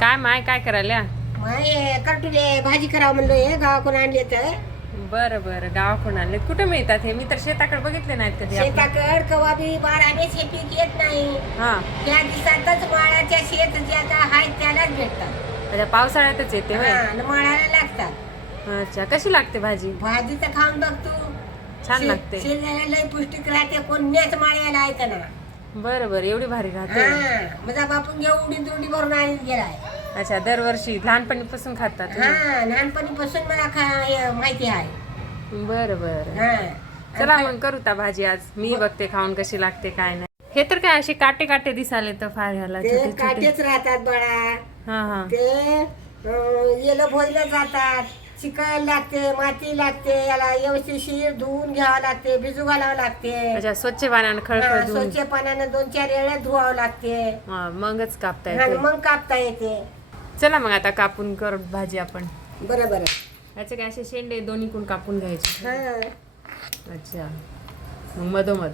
काय माय काय करायला माय करटुले भाजी करावं म्हणलं हे गावाकडून आणले तर बरं बरं गावाकडून आणले. कुठे मिळतात हे? मी तर शेताकडे बघितले नाहीत कधी आपण. शेताकड कवा बी बारानेच हे पीक येत नाही. हा. त्या दिवसातच माळाच्या शेत ज्याचा हाय त्यालाच भेटतात. पावसाळ्यातच येते होय? आणि माळाला लागतात. अच्छा कशी लागते भाजी? भाजी तर खाऊन बघ तू. छान शे- लागते. शरीराला लय पौष्टिक राहते कोणत्याच माळ्याला ऐका ना बरं बरं एवढी भारी राहते. हा माझा बापून घेऊन उडी तुडी भरून आणत गेलाय. अच्छा दरवर्षी लहानपणीपासून खातात? हा लहानपणीपासून मला खा हे माहिती आहे. बरं बरं. हा. चला मग करू ता भाजी आज. मी बघते खाऊन कशी लागते काय नाही. हे तर काय असे काटे काटे दिसाले तर फार ह्याला ते छोटे छोटे काटेच राहतात बाळा. हा हा. ते येलं भोजलं जातात. चिकन लागते माती लागते याला व्यवस्थित शिर धुवून घ्यावं लागते भिजू घालावं लागते. अच्छा स्वच्छ पाण्यानं हा, खळखळ धुवून. स्वच्छ पाण्यानं दोन चार वेळा धुवावं लागते. हा, मगच कापता आणि येते. मग कापता येते. चला मग आता कापून करू भाजी आपण. बरं बरं. याचे काय असे शेंडे दोन्हीकडून कापून घ्यायचे? हा अच्छा. मग मधोमध.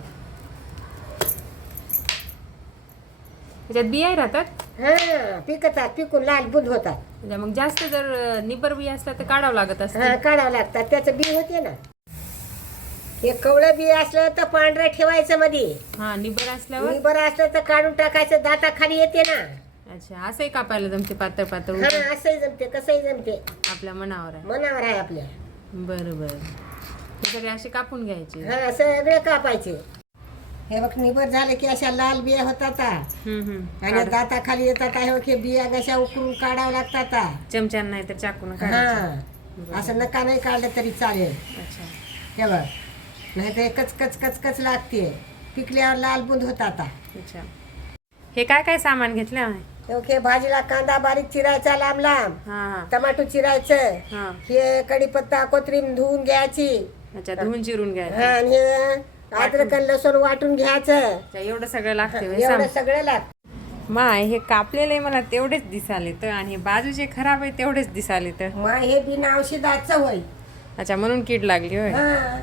त्याच्यात बिया राहतात? हा पिकतात पिकून लाल बुध होतात. म्हणजे मग जास्त जर अं, निबर बिया असल्या तर काढावं लागत हा असतं काढावं लागतात. त्याचं बी होते ना. हे कवळं बी असलं तर पांढरं ठेवायचं मध्ये हा निबर असल्यावर? बरं असलं तर काढून टाकायचं. दाता खाली येते ना. अच्छा असंही कापायला जमते पातळ पातळ हा असंही जमते कसंही जमते. आपल्या मनावर आहे. मनावर आहे आपल्या. बरं बरं हे सगळे असे कापून घ्यायचे. हा सगळे कापायचे. हे बघ निबर झालं की अशा लाल बिया होतात आ. हम्म, हम्म. आणि दाता खाली येतात आहे हे बिया कशा उकरून काढावं लागतात आ. चमच्यानं नाही तर चाकून काढायचे. हा. असं नका नाही काढलं तरी चालेल. अच्छा. हे बघ नाही तर कच कच कच कच लागते. पिकल्यावर लाल बुंद होतात आ. अच्छा. हे काय काय सामान घेतलं आहे? हे भाजीला कांदा बारीक चिरायचा लांब लांब हा हा टमाटो चिरायचं हा हे कढीपत्ता कोथिंबीर धुवून घ्यायची अच्छा धुवून चिरून हा, घ्यायचं आणि हे अद्रक आणि लसूण वाटून घ्यायचं अच्छा, एवढं सगळं लागते एवढं? सगळं लागतं माय हे कापलेले मला तेवढेच दिसाले तर आणि हे बाजूचे खराब आहे तेवढेच दिसाले तर मग हे बिना औषधाचं होय अच्छा म्हणून कीड लागली होय हा.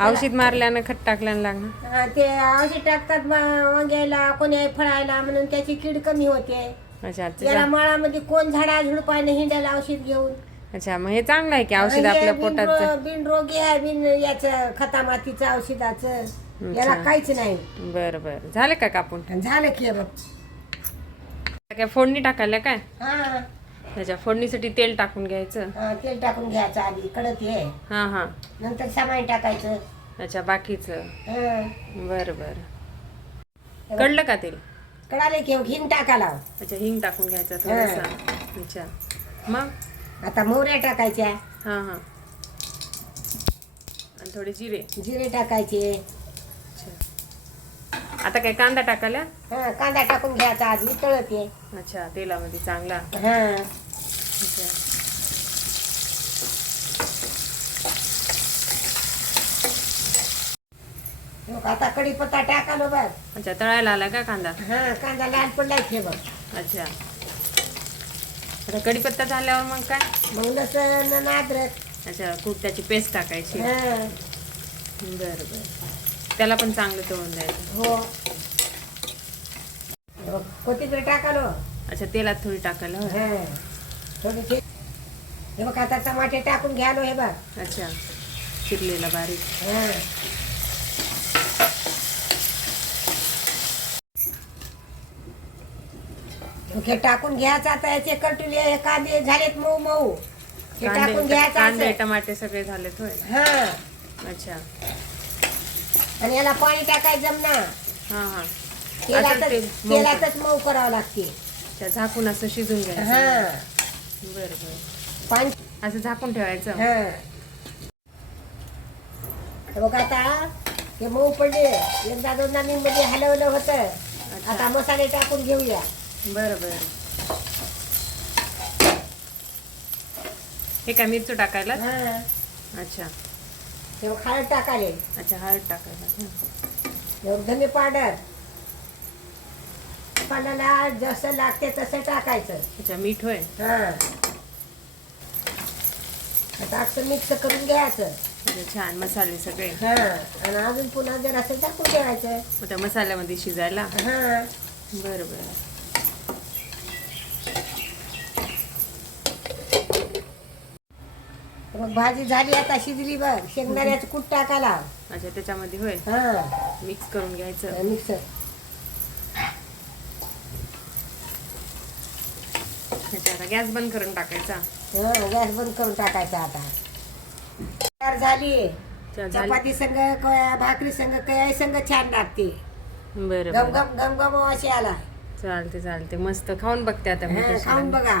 औषध मारल्यानं खत टाकल्यानं लागणार. हा, ते औषध टाकतात वांग्याला कोणी फळायला म्हणून त्याची कीड कमी होते. अच्छा मळामध्ये कोण झाडा झुडपाने हिंडायला औषध घेऊन. अच्छा मग हे चांगलं आहे की औषध आपल्या पोटात बिन रोगी आहे बिन याचं खता मातीचं औषधाचं. याला काहीच नाही. बरं बरं. झालं का कापून? झालं की हे बघ. काय फोडणी टाकायला काय? हा. त्याच्या फोडणीसाठी तेल टाकून घ्यायचं. हा, तेल टाकून घ्यायचं आधी. कडक हे. हा हा. नंतर सामान टाकायचं. अच्छा बाकीचं. हा. बरं बरं. कळलं का तेल? कळाले की हिंग टाकायला. अच्छा हिंग टाकून घ्यायचं थोडंसं. अच्छा. मग? आता मोहऱ्या टाकायच्या. हा हा. आणि थोडे जिरे. जिरे टाकायचे. अच्छा. आता काय कांदा टाकायला? हा कांदा टाकून घ्यायचा आधी. तळत. ये अच्छा तेलामध्ये चांगला. हा. आता कढीपत्ता टाकालो बघ अच्छा तळायला आला का कांदा? हा कांदा लाल पडलाय हे बघ अच्छा. आता कढीपत्ता झाल्यावर मग काय? मग लसण अद्रक. अच्छा खूप त्याची पेस्ट टाकायची. हा. बरं बरं. त्याला पण चांगलं तळून द्यायचं. हो. कोथिंबीर टाकालो. अच्छा तेलात थोडी टाकायला हा बघ आता टमाटे टाकून घ्यालो हे बघ. अच्छा. चिरलेला बारीक. हा. हे टाकून घ्यायचं आता याचे कटुले हे कांदे झालेत मऊ मऊ. हे टाकून कांदे घ्यायचं कांदे असं. टमाटे सगळे झालेत होय. हा. अच्छा. आणि याला पाणी टाकायचं जमना हा हा. तेलातच आता ते मऊ तेलातच मऊ करावं लागते. अच्छा झाकून असं शिजून घ्यायचं. हा. बरं बरं पाणी. असं झाकून ठेवायचं. हा. बघ आता हे मऊ पडले. एकदा दोनदा मी मध्ये हलवलं होतं. आता मसाले टाकून घेऊया. बरं बरं. हे काय मिरचू टाकायला? हा. अच्छा. हे बघ हळद टाकाले अच्छा हळद टाकायला. धने पावडर. भाजीपाल्याला जसं लागते तसं टाकायचं. मीठ होय. आता असं मिक्स करून घ्यायचं. म्हणजे छान मसाले सगळे. हा आणि अजून पुन्हा जर असं टाकून घ्यायचं त्या मसाल्यामध्ये शिजायला? बर बर. मग भाजी झाली आता शिजली बघ. शेंगदाऱ्याचं कुट टाकायला. अच्छा त्याच्यामध्ये होय. मिक्स करून घ्यायचं. मिक्सर अच्छा आता. गॅस बंद करून टाकायचा. हा गॅस बंद करून टाकायचा आता. तयार झाली. अच्छा, झाली. चपाती संग क- भाकरी संग काही संग छान लागते. बरं गम बरं. गम गम गम अशी आला चालते चालते मस्त. खाऊन बघते आता मी हा, कशी खाऊन लागते. बघा.